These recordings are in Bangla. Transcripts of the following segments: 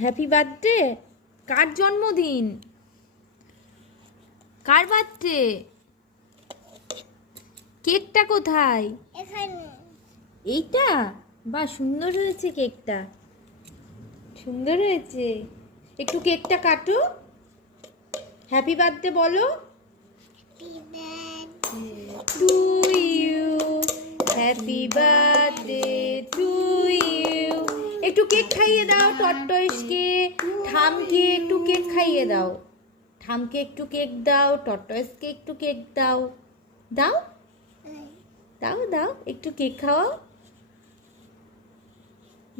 Happy birthday? কার জন্মদিন? কার বার্থডে? কেকটা কোথায়? এখানে। এইটা? বাহ, সুন্দর হয়েছে কেকটা, সুন্দর হয়েছে। একটু কেকটা কাটো, হ্যাপি বার্থডে বলো। To you, happy birthday to you. একটু কেক খাইয়ে দাও টর্টয়েসকে, ঠামকে একটু কেক খাইয়ে দাও। ঠামকে একটু কেক দাও, টর্টয়েসকে একটু কেক দাও। দাও দাও দাও, একটু কেক খাওয়াও।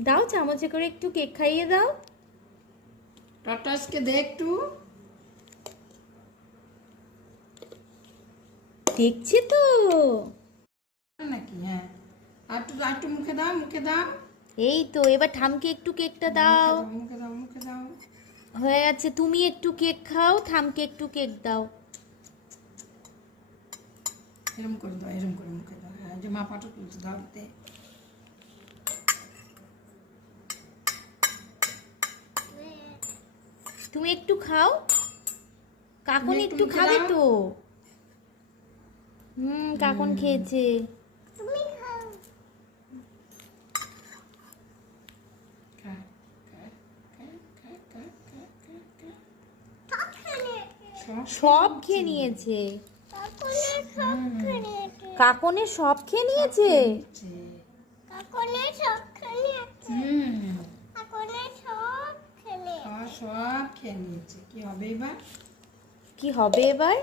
দাও, চামচে করে একটু কেক খাইয়ে দাও। টর্টয়েসকে দে একটু। দেখছে তো নাকি? হ্যাঁ, আর একটু মুখে দাও, মুখে দাও। এই তো, এবার ঠামকে একটু কেকটা দাও। মুখে দাও, মুখে দাও। হয়ে গেছে, তুমি একটু কেক খাও, ঠামকে একটু কেক দাও। এরম করে দাও, এরম করে মুখে দাও। হ্যাঁ, যে মা পাটা তুলতে দাও। দে। তুমি একটু খাও, কাকন তুমি একটু মুখে খাবে দাও। তো। কাকন খেয়েছে। তুমি খাও। খা, খা, খা, খা, খা, খা, খা, খা। কাকনে। সব খেয়ে নিয়েছে। কাকনে সব খেয়েছে। কাকনের সব খেয়ে নিয়েছে। কাকনে সব খেয়েছে। হুম, কাকনে সব খেয়েছে। খাওয়া সব খেয়ে নিয়েছে। কি হবে এবার? কি হবে এবার?